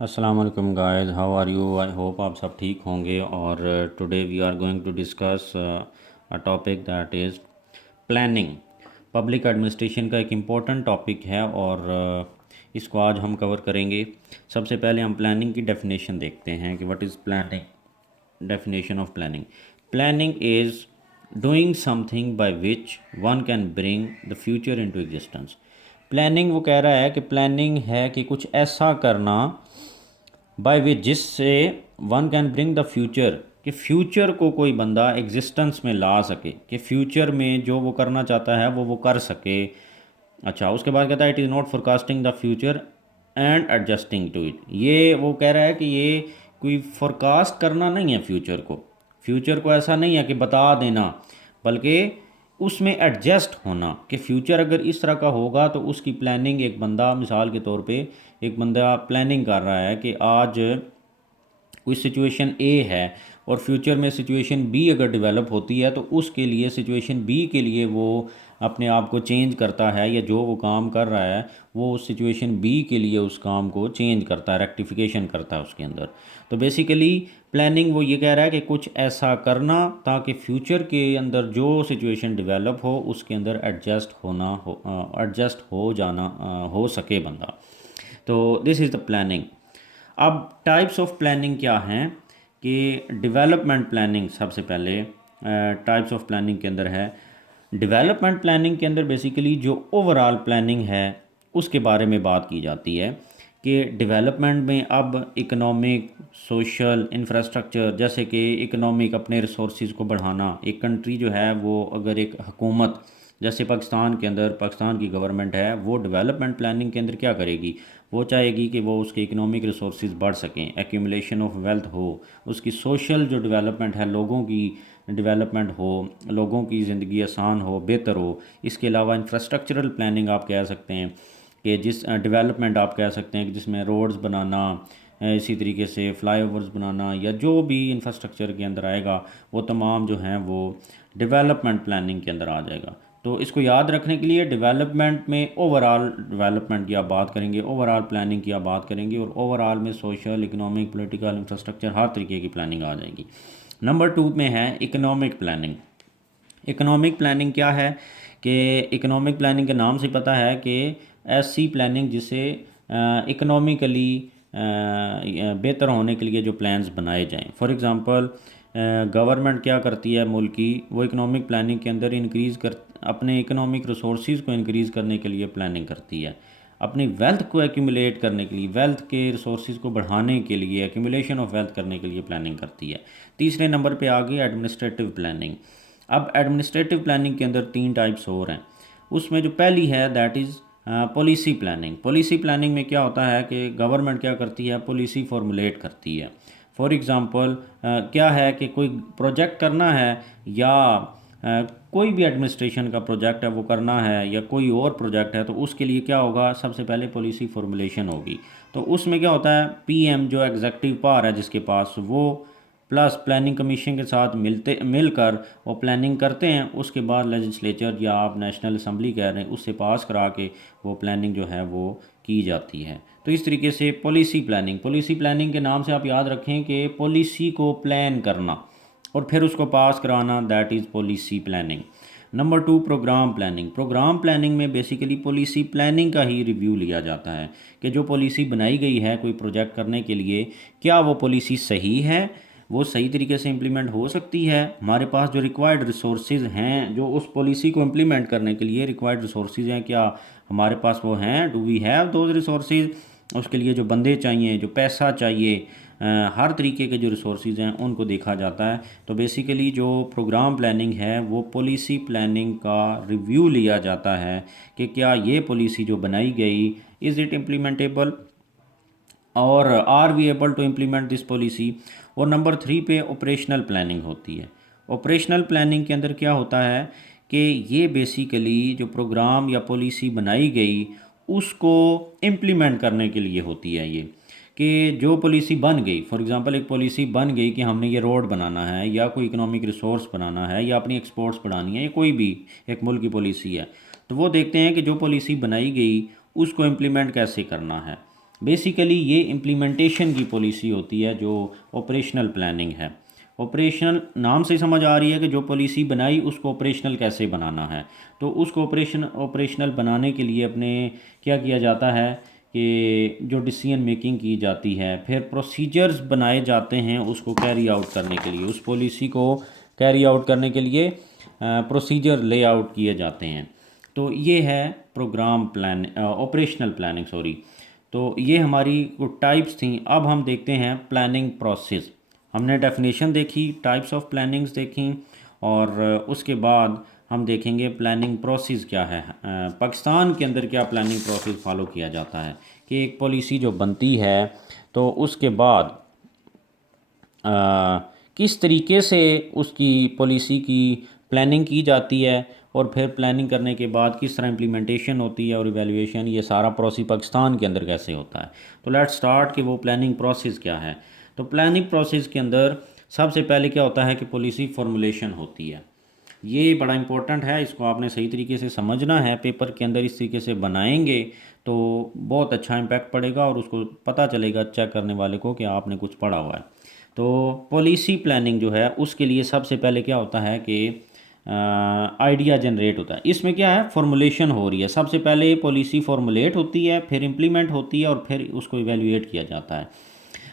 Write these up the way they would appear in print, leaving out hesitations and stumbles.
अस्सलाम वालेकुम guys, how are you? I hope आप सब ठीक होंगे। और today we are going to discuss a topic that is planning. Public administration का एक इम्पॉर्टेंट टॉपिक है और इसको आज हम कवर करेंगे। सबसे पहले हम प्लानिंग की डेफिनेशन देखते हैं कि what is planning. Definition of planning: planning is doing something by which one can bring the future into existence. Planning, वो कह रहा है कि प्लानिंग है कि कुछ ऐसा करना बाय विच, जिससे one can bring the future, कि फ्यूचर को कोई बंदा एग्जिस्टेंस में ला सके, कि फ्यूचर में जो वो करना चाहता है वो कर सके। अच्छा, उसके बाद कहता है it is not forecasting the future and adjusting to it. ये वो कह रहा है कि ये कोई फोरकास्ट करना नहीं है फ्यूचर को। फ्यूचर को ऐसा नहीं है कि बता देना, बल्कि उसमें एडजस्ट होना, कि फ्यूचर अगर इस तरह का होगा तो उसकी प्लानिंग, एक बंदा मिसाल के तौर पे एक बंदा प्लानिंग कर रहा है कि आज कोई सिचुएशन ए है और फ्यूचर में सिचुएशन बी अगर डेवलप होती है तो उसके लिए, सिचुएशन बी के लिए वो अपने आप को चेंज करता है, या जो वो काम कर रहा है वो उस सिचुएशन बी के लिए उस काम को चेंज करता है, रेक्टिफिकेशन करता है उसके अंदर। तो बेसिकली प्लानिंग वो ये कह रहा है कि कुछ ऐसा करना ताकि फ्यूचर के अंदर जो सिचुएशन डेवलप हो उसके अंदर एडजस्ट हो जाना हो सके बंदा। तो दिस इज़ द प्लानिंग। अब टाइप्स ऑफ प्लानिंग क्या हैं? कि डेवलपमेंट प्लानिंग सबसे पहले टाइप्स ऑफ प्लानिंग के अंदर है। डेवलपमेंट प्लानिंग के अंदर बेसिकली जो ओवरऑल प्लानिंग है उसके बारे में बात की जाती है कि डेवलपमेंट में अब इकोनॉमिक, सोशल, इंफ्रास्ट्रक्चर, जैसे कि इकोनॉमिक, अपने रिसोर्सेज को बढ़ाना। एक कंट्री जो है वो, अगर एक हुकूमत जैसे पाकिस्तान के अंदर, पाकिस्तान की गवर्नमेंट है, वो डेवलपमेंट प्लानिंग के अंदर क्या करेगी? वो चाहेगी कि वो उसके इकोनॉमिक रिसोर्सेज बढ़ सकें, एक्यूमुलेशन ऑफ वेल्थ हो। उसकी सोशल जो डेवलपमेंट है, लोगों की डेवलपमेंट हो, लोगों की ज़िंदगी आसान हो, बेहतर हो। इसके अलावा इंफ्रास्ट्रक्चरल प्लानिंग आप कह सकते हैं कि जिस डेवलपमेंट आप कह सकते हैं कि जिसमें रोड्स बनाना, इसी तरीके से फ्लाईओवर्स बनाना, या जो भी इंफ्रास्ट्रक्चर के अंदर आएगा वो तमाम जो हैं वो डेवलपमेंट प्लानिंग के अंदर आ जाएगा। तो इसको याद रखने के लिए डेवलपमेंट में ओवरऑल डेवलपमेंट की आप बात करेंगे, ओवरऑल प्लानिंग की आप बात करेंगे, और ओवरऑल में सोशल, इकोनॉमिक, पॉलिटिकल, इंफ्रास्ट्रक्चर, हर तरीके की प्लानिंग आ जाएगी। नंबर 2 में है इकोनॉमिक प्लानिंग। इकोनॉमिक प्लानिंग क्या है? कि इकोनॉमिक प्लानिंग के नाम से पता है कि ऐसी प्लानिंग जिसे इकोनॉमिकली बेहतर होने के लिए जो प्लान्स बनाए जाएं। फॉर एग्ज़ाम्पल, गवर्नमेंट क्या करती है मुल्क की, वो इकोनॉमिक प्लानिंग के अंदर अपने इकोनॉमिक रिसोर्सेज को इंक्रीज़ करने के लिए प्लानिंग करती है, अपनी वेल्थ को एक्यूमुलेट करने के लिए, वेल्थ के रिसोर्सेज को बढ़ाने के लिए, एक्यूमुलेशन ऑफ वेल्थ करने के लिए प्लानिंग करती है। तीसरे नंबर पे आ गई एडमिनिस्ट्रेटिव प्लानिंग। अब एडमिनिस्ट्रेटिव प्लानिंग के अंदर 3 टाइप्स और हैं। उसमें जो पहली है that is policy planning. Policy planning में क्या होता है कि गवर्नमेंट क्या करती है, पॉलिसी फॉर्मुलेट करती है। फॉर एग्ज़ाम्पल, क्या है कि कोई प्रोजेक्ट करना है, या कोई भी एडमिनिस्ट्रेशन का प्रोजेक्ट है वो करना है, या कोई और प्रोजेक्ट है, तो उसके लिए क्या होगा, सबसे पहले पॉलिसी फॉर्मुलेशन होगी। तो उसमें क्या होता है, पीएम जो एग्जेक्टिव पावर है जिसके पास, वो प्लस प्लानिंग कमीशन के साथ मिलकर वो प्लानिंग करते हैं। उसके बाद लेजिस्लेचर, या आप नेशनल असम्बली कह रहे हैं, उससे पास करा के वो प्लानिंग जो है वो की जाती है। तो इस तरीके से पॉलिसी प्लानिंग के नाम से आप याद रखें कि पॉलिसी को प्लान करना और फिर उसको पास कराना, that is policy planning. Number 2, program planning. Program planning में बेसिकली पॉलिसी प्लानिंग का ही रिव्यू लिया जाता है कि जो पॉलिसी बनाई गई है कोई प्रोजेक्ट करने के लिए, क्या वो पॉलिसी सही है, वो सही तरीके से इम्प्लीमेंट हो सकती है, हमारे पास जो रिक्वायर्ड रिसोर्सेज हैं जो उस पॉलिसी को इम्प्लीमेंट करने के लिए रिक्वायर्ड रिसोर्सेज हैं, क्या हमारे पास वो हैं, do we have those resources. उसके लिए जो बंदे चाहिए, जो पैसा चाहिए, हर तरीके के जो रिसोर्सेज हैं उनको देखा जाता है। तो बेसिकली जो प्रोग्राम प्लानिंग है वो पॉलिसी प्लानिंग का रिव्यू लिया जाता है कि क्या ये पॉलिसी जो बनाई गई, इज़ इट इम्प्लीमेंटेबल, और are we able to implement this policy. और नंबर 3 पे ऑपरेशनल प्लानिंग होती है। ऑपरेशनल प्लानिंग के अंदर क्या होता है कि ये बेसिकली जो प्रोग्राम या पॉलिसी बनाई गई उसको इम्प्लीमेंट करने के लिए होती है। ये कि जो पॉलिसी बन गई, फॉर एग्जांपल एक पॉलिसी बन गई कि हमने ये रोड बनाना है, या कोई इकोनॉमिक रिसोर्स बनाना है, या अपनी एक्सपोर्ट्स बढ़ानी है, या कोई भी एक मुल्क की पॉलिसी है, तो वो देखते हैं कि जो पॉलिसी बनाई गई उसको इम्प्लीमेंट कैसे करना है। बेसिकली ये इम्प्लीमेंटेशन की पॉलिसी होती है जो ऑपरेशनल प्लानिंग है। ऑपरेशनल नाम से समझ आ रही है कि जो पॉलिसी बनाई उसको ऑपरेशनल कैसे बनाना है। तो उसको ऑपरेशनल बनाने के लिए अपने क्या किया जाता है कि जो डिसीजन मेकिंग की जाती है, फिर प्रोसीजर्स बनाए जाते हैं उसको कैरी आउट करने के लिए, उस पॉलिसी को कैरी आउट करने के लिए प्रोसीजर लेआउट किए जाते हैं। तो ये है program plan operational planning, sorry. तो ये हमारी कुछ टाइप्स थी। अब हम देखते हैं प्लानिंग प्रोसेस। हमने डेफिनेशन देखी, टाइप्स ऑफ प्लानिंग्स देखी, और उसके बाद हम देखेंगे प्लानिंग प्रोसेस क्या है। पाकिस्तान के अंदर क्या प्लानिंग प्रोसेस फॉलो किया जाता है कि एक पॉलिसी जो बनती है तो उसके बाद किस तरीके से उसकी पॉलिसी की प्लानिंग की जाती है, और फिर प्लानिंग करने के बाद किस तरह इम्प्लीमेंटेशन होती है और इवैल्यूएशन, ये सारा प्रोसेस पाकिस्तान के अंदर कैसे होता है। तो लेट्स स्टार्ट कि वो प्लानिंग प्रोसेस क्या है। तो प्लानिंग प्रोसेस के अंदर सबसे पहले क्या होता है कि पॉलिसी फॉर्मुलेशन होती है। ये बड़ा इंपॉर्टेंट है, इसको आपने सही तरीके से समझना है। पेपर के अंदर इस तरीके से बनाएंगे तो बहुत अच्छा इम्पैक्ट पड़ेगा और उसको पता चलेगा चेक करने वाले को कि आपने कुछ पढ़ा हुआ है। तो पॉलिसी प्लानिंग जो है उसके लिए सबसे पहले क्या होता है कि आइडिया जनरेट होता है। इसमें क्या है, फॉर्मुलेशन हो रही है। सबसे पहले पॉलिसी फॉर्मुलेट होती है, फिर इम्प्लीमेंट होती है और फिर उसको इवेल्युएट किया जाता है।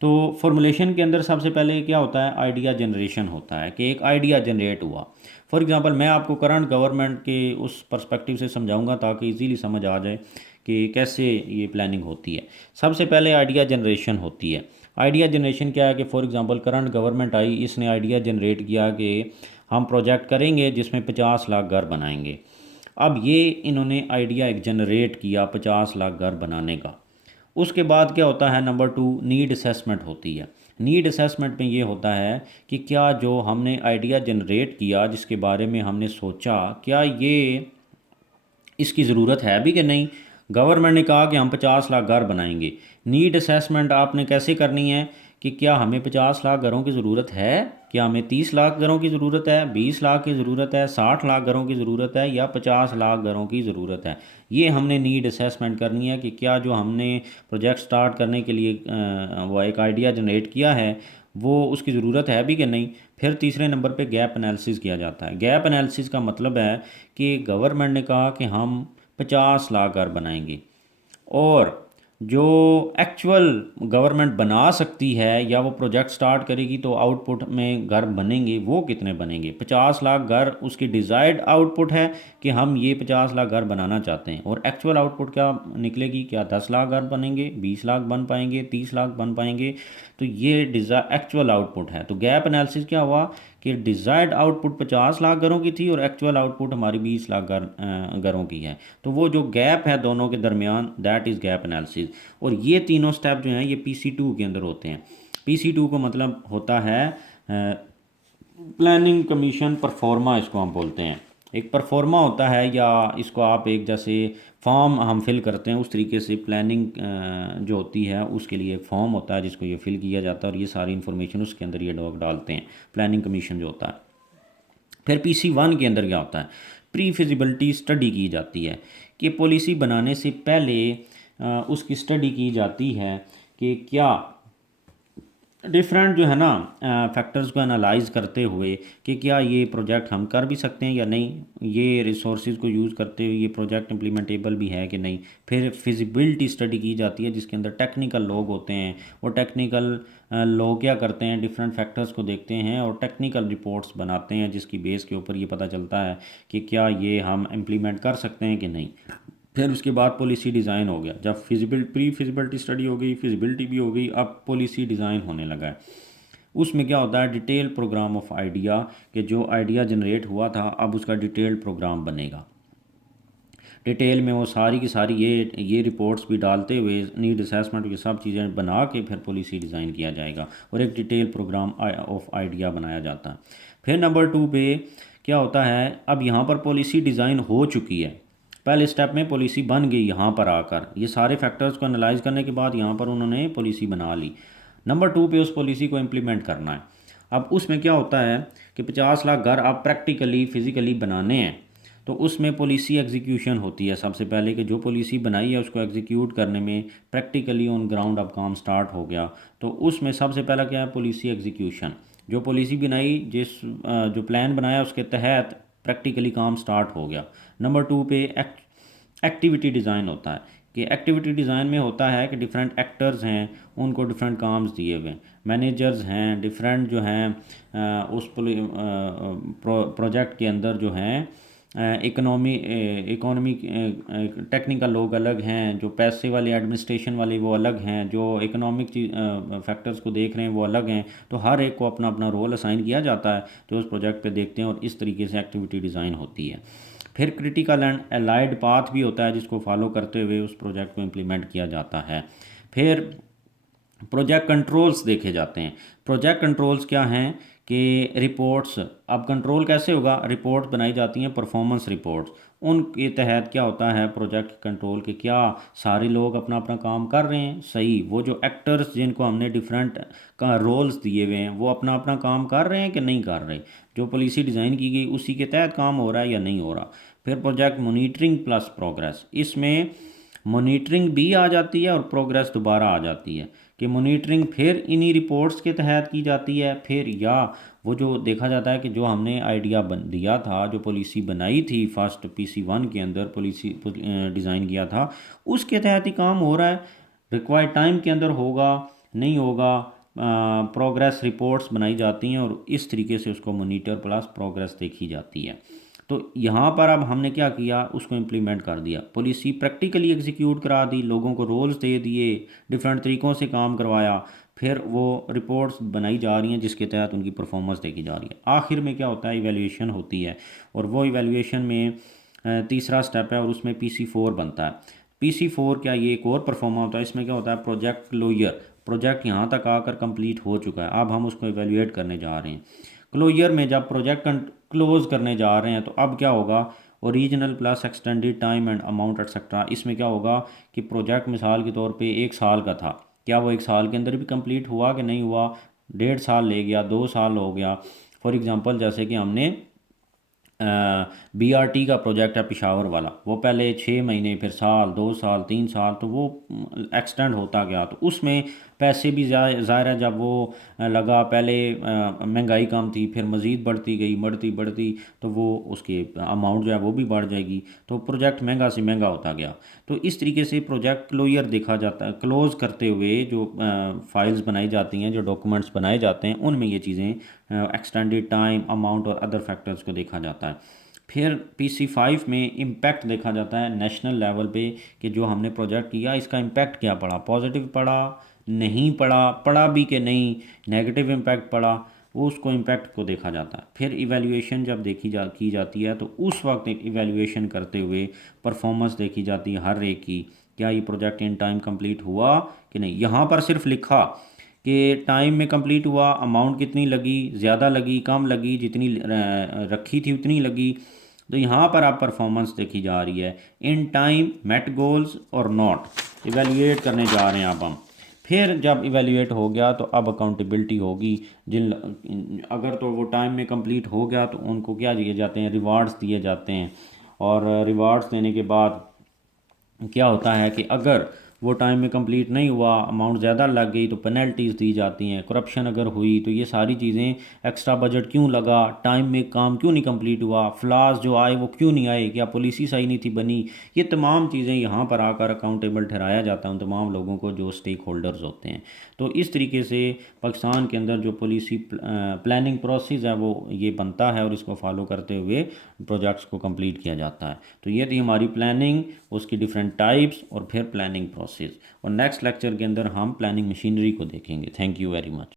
तो फॉर्मुलेशन के अंदर सबसे पहले क्या होता है, आइडिया जनरेशन होता है कि एक आइडिया जनरेट हुआ। फॉर एग्जांपल मैं आपको करंट गवर्नमेंट के उस पर्सपेक्टिव से समझाऊंगा ताकि इजीली समझ आ जाए कि कैसे ये प्लानिंग होती है। सबसे पहले आइडिया जनरेशन होती है। आइडिया जनरेशन क्या है कि फॉर एग्जांपल करंट गवर्नमेंट आई, इसने आइडिया जनरेट किया कि हम प्रोजेक्ट करेंगे जिसमें 50 लाख घर बनाएंगे। अब ये इन्होंने आइडिया एक जनरेट किया 50 लाख घर बनाने का। उसके बाद क्या होता है, नंबर 2 नीड असेसमेंट होती है। नीड असेसमेंट में ये होता है कि क्या जो हमने आइडिया जनरेट किया, जिसके बारे में हमने सोचा, क्या ये इसकी ज़रूरत है भी कि नहीं। गवर्नमेंट ने कहा कि हम 50 लाख घर बनाएंगे। नीड असेसमेंट आपने कैसे करनी है कि क्या हमें 50 लाख घरों की ज़रूरत है, क्या हमें 30 लाख घरों की ज़रूरत है, 20 लाख की ज़रूरत है, 60 लाख घरों की ज़रूरत है, या 50 लाख घरों की ज़रूरत है। ये हमने नीड असेसमेंट करनी है कि क्या जो हमने प्रोजेक्ट स्टार्ट करने के लिए वो एक आइडिया जनरेट किया है वो उसकी ज़रूरत है भी कि नहीं। फिर तीसरे नंबर पे गैप एनालिसिस किया जाता है। गैप एनालिसिस का मतलब है कि गवर्नमेंट ने कहा कि हम 50 लाख घर बनाएंगे, और जो एक्चुअल गवर्नमेंट बना सकती है या वो प्रोजेक्ट स्टार्ट करेगी तो आउटपुट में घर बनेंगे, वो कितने बनेंगे। 50 लाख घर उसकी डिज़ायर्ड आउटपुट है कि हम ये 50 लाख घर बनाना चाहते हैं, और एक्चुअल आउटपुट क्या निकलेगी, क्या 10 लाख घर बनेंगे, 20 लाख बन पाएंगे, 30 लाख बन पाएंगे। तो ये एक्चुअल आउटपुट है। तो गैप एनालिसिस क्या हुआ कि डिज़ायर्ड आउटपुट 50 लाख घरों की थी और एक्चुअल आउटपुट हमारी 20 लाख घरों की है। तो वो जो गैप है दोनों के दरमियान, दैट इज़ गैप एनालिसिस। और ये तीनों स्टेप जो हैं ये PC2 के अंदर होते हैं। PC2 का मतलब होता है प्लानिंग कमीशन परफॉर्मा, इसको हम बोलते हैं। एक परफॉर्मा होता है, या इसको आप एक जैसे फॉर्म हम फिल करते हैं उस तरीके से प्लानिंग जो होती है उसके लिए एक फॉर्म होता है जिसको ये फिल किया जाता है, और ये सारी इन्फॉर्मेशन उसके अंदर ये लोग डालते हैं, प्लानिंग कमीशन जो होता है। फिर PC1 के अंदर क्या होता है, प्री फिजिबिलिटी स्टडी की जाती है कि पॉलिसी बनाने से पहले उसकी स्टडी की जाती है कि क्या डिफरेंट जो है ना फैक्टर्स को एनालाइज करते हुए कि क्या ये प्रोजेक्ट हम कर भी सकते हैं या नहीं, ये रिसोर्सेज को यूज़ करते हुए ये प्रोजेक्ट इम्प्लीमेंटेबल भी है कि नहीं। फिर फिजिबिलिटी स्टडी की जाती है जिसके अंदर टेक्निकल लोग होते हैं, और टेक्निकल लोग क्या करते हैं, डिफरेंट फैक्टर्स को देखते हैं और टेक्निकल रिपोर्ट्स बनाते हैं जिसकी बेस के ऊपर ये पता चलता है कि क्या ये हम इम्प्लीमेंट कर सकते हैं कि नहीं। फिर उसके बाद पॉलिसी डिज़ाइन हो गया। जब प्री फिजिबिलिटी स्टडी हो गई, फिजिबिलिटी भी हो गई, अब पॉलिसी डिज़ाइन होने लगा है। उसमें क्या होता है, डिटेल प्रोग्राम ऑफ आइडिया, कि जो आइडिया जनरेट हुआ था अब उसका डिटेल्ड प्रोग्राम बनेगा। डिटेल में वो सारी की सारी ये रिपोर्ट्स भी डालते हुए नीड असेसमेंट ये सब चीज़ें बना के फिर पॉलिसी डिज़ाइन किया जाएगा और एक डिटेल प्रोग्राम ऑफ आइडिया बनाया जाता है। फिर नंबर 2 पे क्या होता है, अब यहाँ पर पॉलिसी डिज़ाइन हो चुकी है। पहले स्टेप में पॉलिसी बन गई, यहाँ पर आकर ये सारे फैक्टर्स को एनालाइज करने के बाद यहाँ पर उन्होंने पॉलिसी बना ली। नंबर 2 पे उस पॉलिसी को इम्प्लीमेंट करना है। अब उसमें क्या होता है कि 50 लाख घर आप प्रैक्टिकली फ़िज़िकली बनाने हैं। तो उसमें पॉलिसी एग्जीक्यूशन होती है सबसे पहले, कि जो पॉलिसी बनाई है उसको एग्जीक्यूट करने में प्रैक्टिकली ऑन ग्राउंड अब काम स्टार्ट हो गया। तो उसमें सबसे पहला क्या है, पॉलिसी एग्जीक्यूशन। जो पॉलिसी बनाई, जो प्लान बनाया उसके तहत प्रैक्टिकली काम स्टार्ट हो गया। नंबर 2 पे एक्टिविटी डिज़ाइन होता है, कि एक्टिविटी डिज़ाइन में होता है कि डिफरेंट एक्टर्स हैं, उनको डिफरेंट काम्स दिए हुए हैं, मैनेजर्स हैं डिफरेंट जो हैं उस प्रोजेक्ट के अंदर जो हैं इकोनॉमी टेक्निकल लोग अलग हैं, जो पैसे वाले एडमिनिस्ट्रेशन वाले वो अलग हैं, जो इकोनॉमिक फैक्टर्स को देख रहे हैं वो अलग हैं। तो हर एक को अपना अपना रोल असाइन किया जाता है जो उस प्रोजेक्ट पे देखते हैं, और इस तरीके से एक्टिविटी डिज़ाइन होती है। फिर क्रिटिकल एंड अलाइड पाथ भी होता है जिसको फॉलो करते हुए उस प्रोजेक्ट को इम्प्लीमेंट किया जाता है। फिर प्रोजेक्ट कंट्रोल्स देखे जाते हैं। प्रोजेक्ट कंट्रोल्स क्या हैं, कि रिपोर्ट्स, अब कंट्रोल कैसे होगा, रिपोर्ट बनाई जाती हैं, परफॉर्मेंस रिपोर्ट्स। उनके तहत क्या होता है प्रोजेक्ट कंट्रोल के, क्या सारे लोग अपना अपना काम कर रहे हैं सही, वो जो एक्टर्स जिनको हमने डिफरेंट का रोल्स दिए हुए हैं वो अपना अपना काम कर रहे हैं कि नहीं कर रहे, जो पॉलिसी डिज़ाइन की गई उसी के तहत काम हो रहा है या नहीं हो रहा। फिर प्रोजेक्ट मॉनिटरिंग प्लस प्रोग्रेस, इसमें मॉनिटरिंग भी आ जाती है और प्रोग्रेस दोबारा आ जाती है, कि मॉनिटरिंग फिर इन्हीं रिपोर्ट्स के तहत की जाती है, फिर या वो जो देखा जाता है कि जो हमने आइडिया दिया था, जो पॉलिसी बनाई थी फर्स्ट PC1 के अंदर पॉलिसी डिज़ाइन किया था, उसके तहत ही काम हो रहा है, रिक्वायर्ड टाइम के अंदर होगा नहीं होगा, प्रोग्रेस रिपोर्ट्स बनाई जाती हैं और इस तरीके से उसको मॉनिटर प्लस प्रोग्रेस देखी जाती है। तो यहाँ पर अब हमने क्या किया, उसको इम्प्लीमेंट कर दिया, पॉलिसी प्रैक्टिकली एग्जीक्यूट करा दी, लोगों को रोल्स दे दिए, डिफरेंट तरीक़ों से काम करवाया, फिर वो रिपोर्ट्स बनाई जा रही हैं जिसके तहत उनकी परफॉर्मेंस देखी जा रही है। आखिर में क्या होता है, इवैल्यूएशन होती है, और वो इवैल्यूएशन में तीसरा स्टेप है और उसमें PC4 बनता है। PC4 क्या, ये एक और परफॉर्मा होता है, इसमें क्या होता है, प्रोजेक्ट क्लोजर, प्रोजेक्ट यहाँ तक आकर कंप्लीट हो चुका है, अब हम उसको इवैल्यूएट करने जा रहे हैं। क्लोजर में जब प्रोजेक्ट क्लोज करने जा रहे हैं तो अब क्या होगा, original plus extended time and amount etcetera, इसमें क्या होगा कि प्रोजेक्ट मिसाल के तौर पे 1 साल का था, क्या वो 1 साल के अंदर भी कंप्लीट हुआ कि नहीं हुआ, 1.5 साल ले गया, 2 साल हो गया। फॉर एग्ज़ाम्पल जैसे कि हमने BRT का प्रोजेक्ट है पेशावर वाला, वो पहले 6 महीने, फिर साल, 2 साल, 3 साल, तो वो एक्सटेंड होता गया, तो उसमें पैसे भी ज़ाहिर है जब वो लगा, पहले महंगाई कम थी, फिर मज़ीद बढ़ती गई, बढ़ती बढ़ती, तो वो उसके अमाउंट जो है वो भी बढ़ जाएगी, तो प्रोजेक्ट महंगा से महंगा होता गया। तो इस तरीके से प्रोजेक्ट क्लोजर देखा जाता है, क्लोज़ करते हुए जो फाइल्स बनाई जाती हैं, जो डॉक्यूमेंट्स बनाए जाते हैं, उनमें ये चीज़ें एक्सटेंडेड टाइम, अमाउंट और अदर फैक्टर्स को देखा जाता है। फिर PC5 में इम्पैक्ट देखा जाता है नेशनल लेवल पे, कि जो हमने प्रोजेक्ट किया इसका इम्पैक्ट क्या पड़ा, पॉजिटिव पड़ा, नहीं पड़ा, पड़ा भी कि नहीं, नेगेटिव इम्पैक्ट पड़ा, वो उसको इम्पैक्ट को देखा जाता है। फिर इवैल्यूएशन जब की जाती है तो उस वक्त इवैल्यूएशन करते हुए परफॉर्मेंस देखी जाती है हर एक की, क्या ये प्रोजेक्ट इन टाइम कंप्लीट हुआ कि नहीं। यहाँ पर सिर्फ लिखा कि टाइम में कंप्लीट हुआ, अमाउंट कितनी लगी, ज़्यादा लगी, कम लगी, जितनी रखी थी उतनी लगी, तो यहाँ पर आप परफॉर्मेंस देखी जा रही है, इन टाइम, मेट गोल्स और नॉट, इवेल्युएट करने जा रहे हैं अब हम। फिर जब इवेल्युएट हो गया तो अब अकाउंटेबिलिटी होगी, जिन अगर तो वो टाइम में कंप्लीट हो गया तो उनको क्या दिए जाते हैं, रिवार्ड्स दिए जाते हैं, और रिवार्ड्स देने के बाद क्या होता है कि अगर वो टाइम में कंप्लीट नहीं हुआ, अमाउंट ज़्यादा लग गई, तो पेनल्टीज़ दी जाती हैं, करप्शन अगर हुई तो ये सारी चीज़ें, एक्स्ट्रा बजट क्यों लगा, टाइम में काम क्यों नहीं कंप्लीट हुआ, फ्लास जो आए वो क्यों नहीं आए, क्या पॉलिसी सही नहीं थी बनी, ये तमाम चीज़ें यहाँ पर आकर अकाउंटेबल ठहराया जाता है उन तमाम लोगों को जो स्टेक होल्डर्स होते हैं। तो इस तरीके से पाकिस्तान के अंदर जो पॉलिसी प्लानिंग प्रोसेस है वो ये बनता है, और इसको फॉलो करते हुए प्रोजेक्ट्स को कंप्लीट किया जाता है। तो ये थी हमारी प्लानिंग, उसकी डिफरेंट टाइप्स, और फिर प्लानिंग प्रोसेस, और नेक्स्ट लेक्चर के अंदर हम प्लानिंग मशीनरी को देखेंगे। Thank you very much.